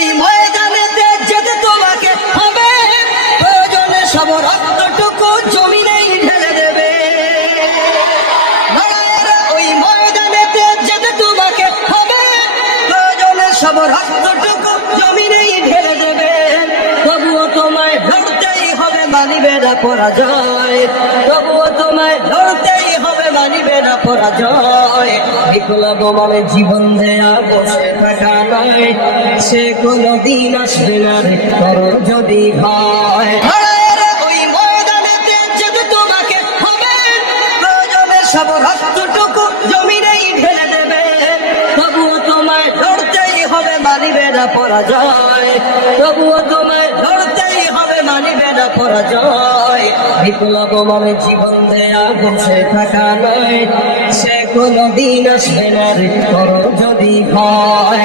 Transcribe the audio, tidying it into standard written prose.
ওই ময়দানেতে যেতে তোমাকে হবে, প্রয়োজনে সব রক্তটুকু জমিনেই ঢেলে দেবে। ওই ময়দানেতে যেতে তোমাকে হবে, প্রয়োজনে সব রক্তটুকু জমিনেই ঢেলে দেবে। তবুও তোমায় লড়তেই হবে, মানিবে না পরাজয়। তবুও তোমায় লড়তেই হবে, মানিবে না পরাজয়। বিপ্লব মানে জীবন দেয়া, বসে থাকা নয়। সে কোনদিন আসবে না রে, করো যদি ভয়। ওই ময়দানেতে যেতে তোমাকে হবে, প্রয়োজনে সব রক্তটুকু জমিনেই ঢেলে দেবে। তবুও তোমায় লড়তেই হবে, মানিবে না পরাজয়। তবুও তোমায় লড়তেই হবে, মানিবে না পরাজয়। বিপ্লব মানে জীবন দেয়া, বসে থাকা নয়। সে কোনদিন আসবে না রে, করো যদি ভয়।